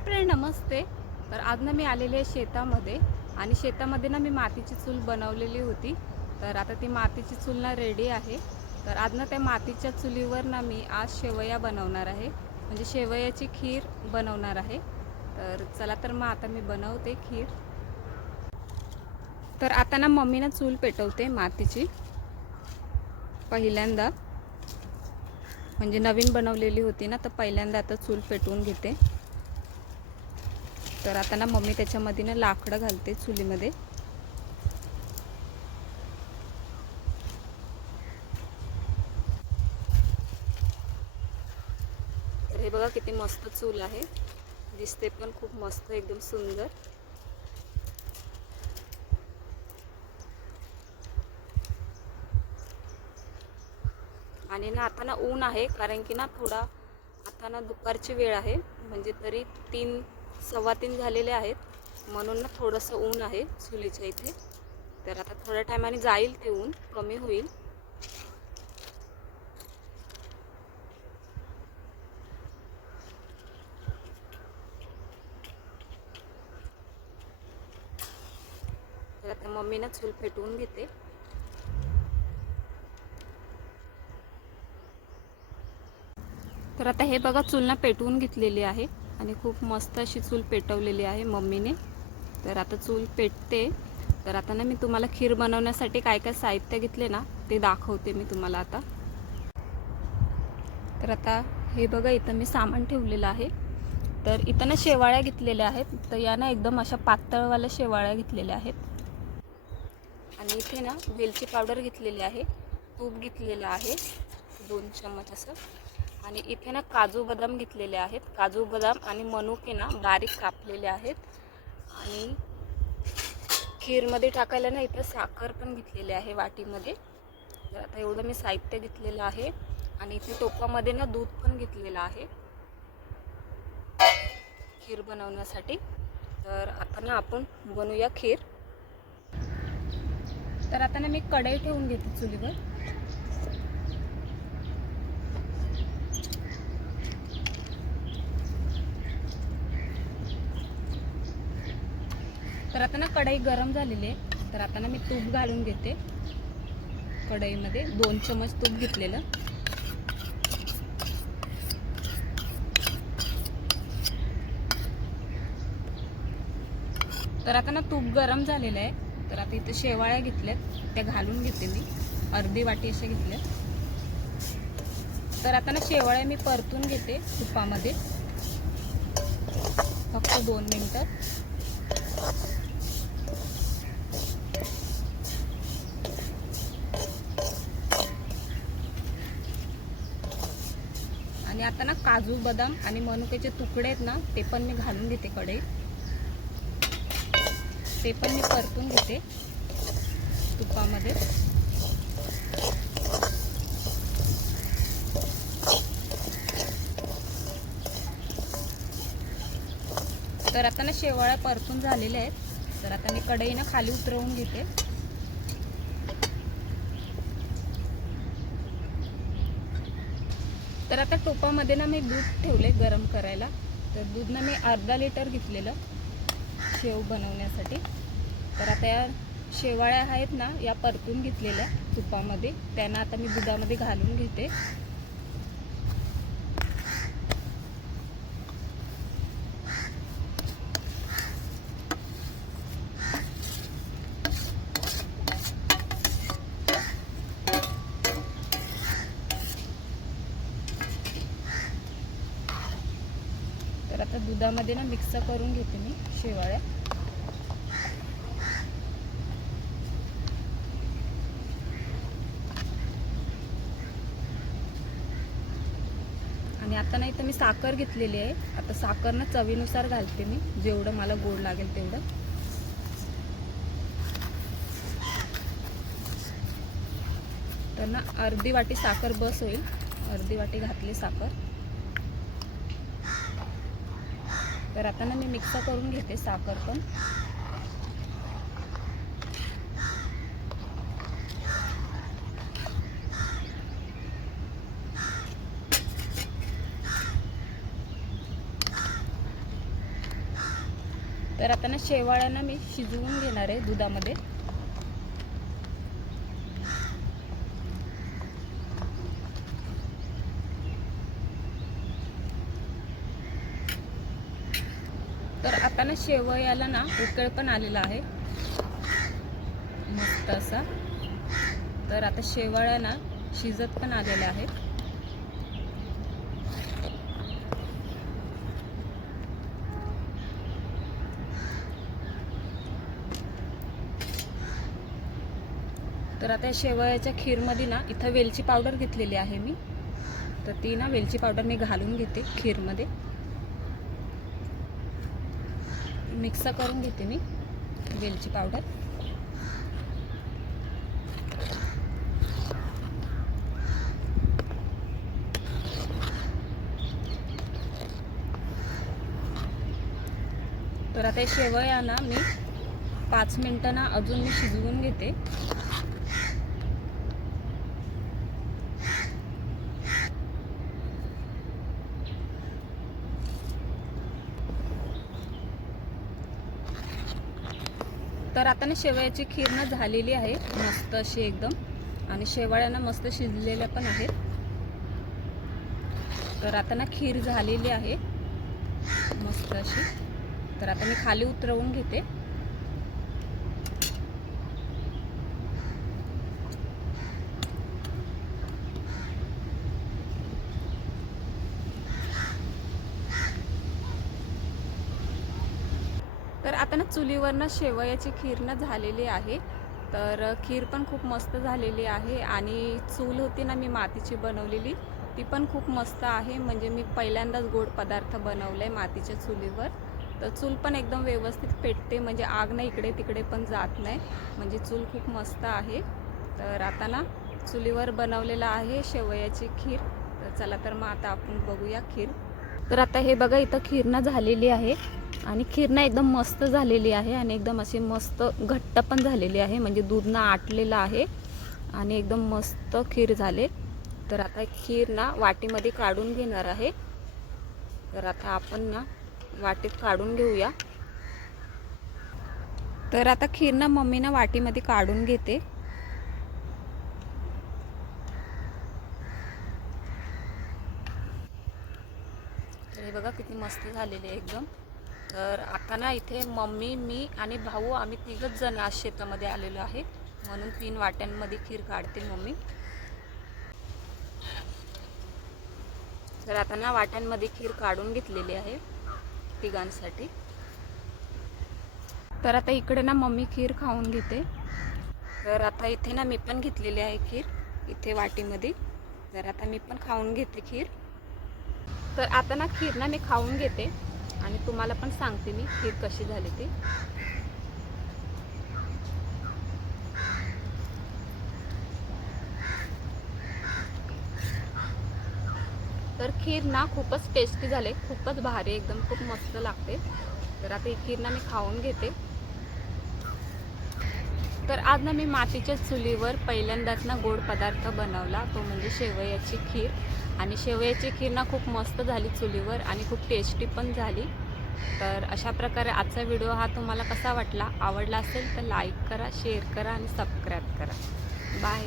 Hi friend नमस्ते. तर आज ना मी आलेली आहे शेतामध्ये आणि शेतामध्ये ना मी मातीची चूल बनवलेली होती. तर आता ती मातीची चूल ना रेडी आहे. तर आज ना त्या मातीच्या चुलीवर ना मी आज शेवया बनवणार आहे. म्हणजे शेवयाची खीर बनवणार आहे. तर चला तर मग आता मी बनवते खीर. तर आता ना मम्मी ना चूल पेटवते मातीची. पहिल्यांदा. म्हणजे नवीन बनवलेली होती ना तर पहिल्यांदा आता चूल पेटवून घेते. तर आता ना मम्मी त्याच्यामध्ये ना लाकडं घालते चुलीमध्ये. तर हे बघा किती मस्त चूल आहे. दिसते पण खूप मस्त एकदम सुंदर. आणि ना आता ना ऊन आहे कारण की ना थोडा आता ना दुपारची वेळ आहे. म्हणजे तरी तीन सव्वा तीन झालेले आहेत. म्हणून ना थोडंसं ऊन आहे चुलीच्या इथे. तर आता थोड्या टायमाने जाईल ते ऊन कमी होईल. तर आता मम्मी ना चूल पेटवून घेते. तर आता हे बघा चूल ना पेटवून घेतलेली आहे. आणि खूप मस्त अशी चूल पेटवलेली आहे मम्मीने. तर आता चूल पेटते. तर आता ना मी तुम्हाला खीर बनवण्यासाठी काय काय साहित्य घेतले ना ते दाखवते मी तुम्हाला आता. तर आता हे बघा इथं मी सामान ठेवलेलं आहे. तर इथं ना शेवाळ्या घेतलेल्या आहेत. तर या ना एकदम अशा पातळवाल्या शेवाळ्या घेतलेल्या आहेत. आणि इथे ना वेलची पावडर घेतलेली आहे. तूप घेतलेलं आहे. दोन चम्मच असं. आणि इथे ना काजू बदाम घेतलेले आहेत. काजू बदाम आणि मनुके ना बारीक कापलेले आहेत. आणि खीरमध्ये टाकायला ना इथं साखर पण घेतलेली आहे वाटीमध्ये. तर आता एवढं मी साहित्य घेतलेलं आहे. आणि इथे टोपामध्ये ना दूध पण घेतलेलं आहे. खीर बनवण्यासाठी. तर आता ना आपण बनवूया खीर. तर आता ना मी कढई ठेवून घेते चुलीवर. तर आता ना कढई गरम झालेली आहे. तर आता ना मी तूप घालून घेते. कढईमध्ये दोन चमच तूप घेतलेलं. तर आता ना तूप गरम झालेलं आहे. तर आता इथे शेवाळ्या घेतल्यात. त्या घालून घेते मी. अर्धी वाटी अशा घेतल्यात. तर आता ना शेवाळ्या मी परतून घेते तुपामध्ये. फक्त दोन मिनटं. आणि आता ना काजू बदाम आणि मनुक्याचे तुकडे आहेत ना ते पण मी घालून घेते कडे ते पण मी परतून घेते तुपामध्ये. तर आता ना शेवाळ्या परतून झालेल्या आहेत. तर आता मी कढईनं खाली उतरवून घेते. आता टोपामध्ये ना मी दूध ठेवले गरम करायला. तर दूध ना मी अर्धा लिटर घेतलेलं शेव बनवण्यासाठी. तर आता या शेवाळ्या आहेत ना या परतून घेतलेल्या तुपामध्ये. त्यांना आता मी दुधामध्ये घालून घेते. तर आता दुधामध्ये ना मिक्स करून घेते मी शेवाळ्या. आणि आता नाही तर मी साखर घेतलेली आहे. आता साखर ना चवीनुसार घालते मी जेवढं मला गोड लागेल तेवढं. तर ना अर्धी वाटी साखर बस होईल. अर्धी वाटी घातली साखर. तर आता ना मी मिक्स करून घेते साखर पण. तर आता ना शेवाळ्यांना मी शिजवून घेणार आहे दुधामध्ये तर आता ना शेवयाला ना उकळ पण आलेला आहे. मस्त असा. तर आता शेवाळ्या ना शिजत पण आलेल्या आहेत. तर आता शेवयाच्या खीरमध्ये ना इथं वेलची पावडर घेतलेली आहे मी. तर ती ना वेलची पावडर मी घालून घेते खीरमध्ये. मिक्स करून घेते मी वेलची पावडर. तर आता हे शेवया ना मी पाच मिनटं ना अजून मी शिजवून घेते. तर आता ना शेवयाची खीर ना झालेली आहे मस्त अशी एकदम. आणि शेवाळ्यानं मस्त शिजलेल्या पण आहेत. तर आता ना खीर झालेली आहे मस्त अशी. तर आता मी खाली उतरवून घेते. आता ना चुलीवरनं शेवयाची खीर ना झालेली आहे. तर खीर पण खूप मस्त झालेली आहे आणि चूल होती ना मी मातीची बनवलेली ती पण खूप मस्त आहे. म्हणजे मी पहिल्यांदाच गोड पदार्थ बनवलं आहे मातीच्या चुलीवर. तर चूल पण एकदम व्यवस्थित पेटते म्हणजे आग ना इकडे तिकडे पण जात नाही. म्हणजे चूल खूप मस्त आहे. तर आता ना चुलीवर बनवलेलं आहे शेवयाची खीर. तर चला तर मग आता आपण बघूया खीर. तर आता हे बघा इथं खीर झालेली आहे. आणि खीर एकदम मस्त झालेली आहे आणि एकदम अशी मस्त घट्ट पण झालेली आहे. म्हणजे दूधनं आटलेलं आहे आणि एकदम मस्त खीर झाले. तर आता खीर ना वाटीमध्ये काढून घेणार आहे. तर आता आपण ना वाटीत काढून घेऊया. तर आता खीर ना मम्मी ना वाटीमध्ये काढून घेते. किती मस्त झालेले आहे एकदम. तर आता ना इथे मम्मी मी आणि भाऊ आम्ही तिघच जण आज शेतामध्ये आलेलो आहे. म्हणून तीन वाट्यांमध्ये खीर काढते मम्मी. तर आता ना वाट्यांमध्ये खीर काढून घेतलेली आहे तिघांसाठी. तर आता इकडे ना मम्मी खीर खाऊन घेते. तर आता इथे ना मी पण घेतलेली आहे खीर इथे वाटीमध्ये. तर आता मी पण खाऊन घेते खीर. तर आता ना खीर ना मी खाऊन घेते आणि तुम्हाला पण सांगते मी खीर कशी झाली ती. तर खीर ना खूपच टेस्टी झाले खूपच भारी एकदम खूप मस्त लागते. तर आता ही खीर ना मी खाऊन घेते. तर आज ना मी मातीच्या चुलीवर पहिल्यांदाच ना गोड पदार्थ बनवला. तो म्हणजे शेवयाची खीर. आणि शेवयाची खीर ना खूप मस्त झाली चुलीवर आणि खूप टेस्टी पण झाली. तर अशा प्रकारे आजचा व्हिडिओ हा तुम्हाला कसा वाटला आवडला असेल तर लाईक करा शेअर करा आणि सबस्क्राईब करा. बाय